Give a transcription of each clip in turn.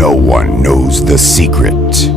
No one knows the secret.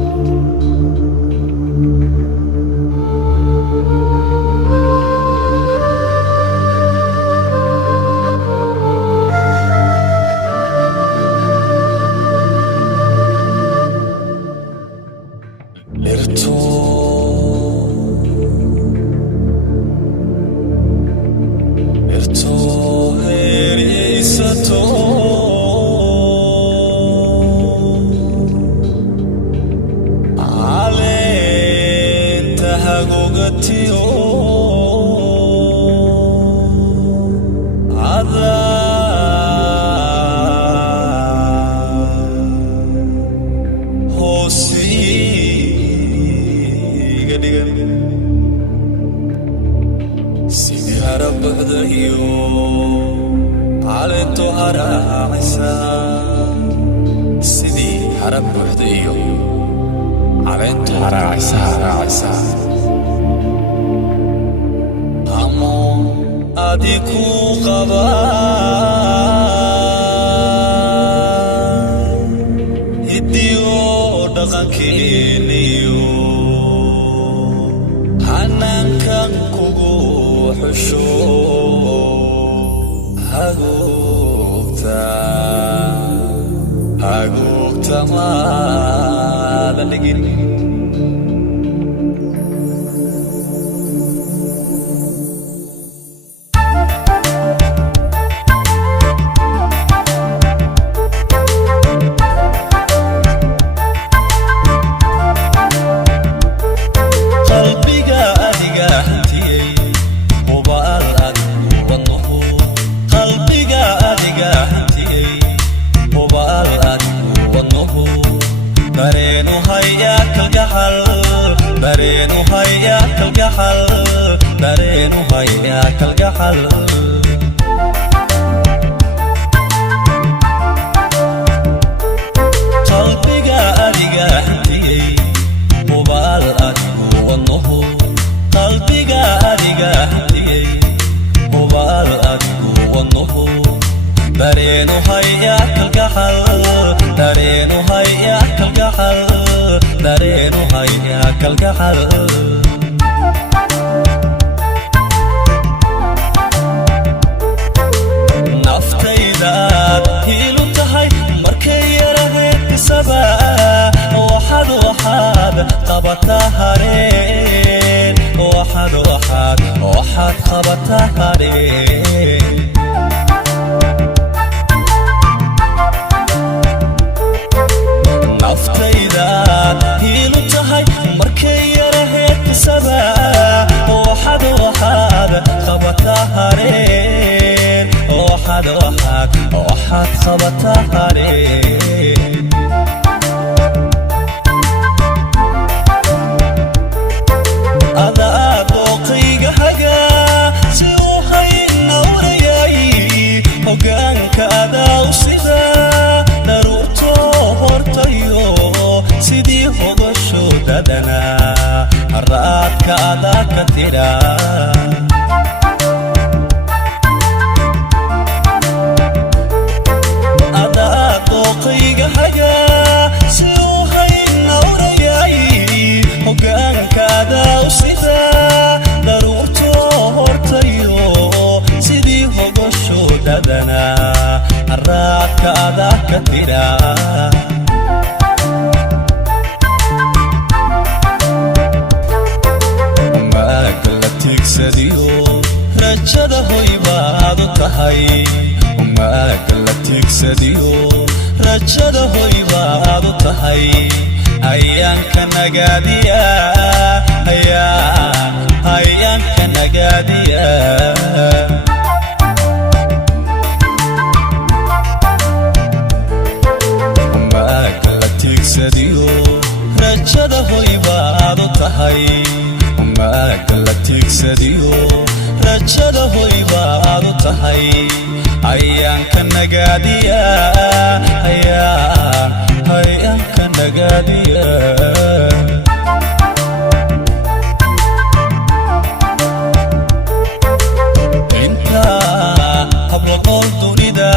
Dunida,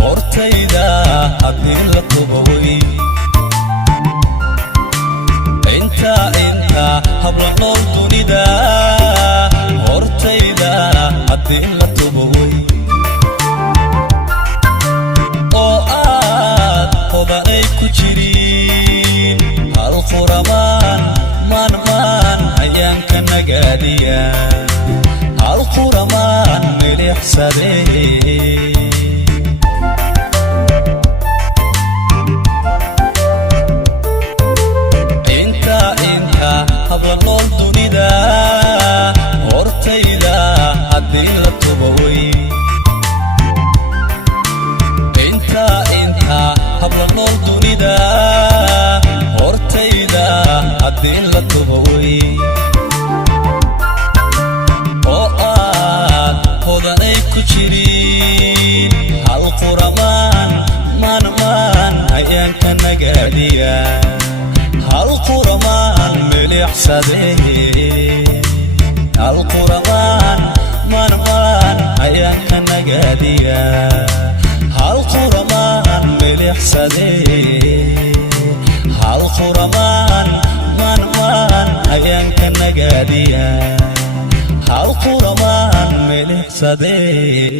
ortayda, adil ku haddii la tuboway oo aad hodanay ku jirin hal quramaan maan ayaan ka nagaadiya hal quramaan milixsadee habanool dunida hortayda haddii la tuboway inta habanool dunida hortayda haddii la tuboway oo aad hodanay ku jirin hal quramaan maan ayaan ka nagaadiya hal quramaan milixsadee hal quramaan maan ayaan ka nagaadiya hal quramaan milixsadee hal quramaan maan ayaan ka nagaadiya hal quramaan milixsadee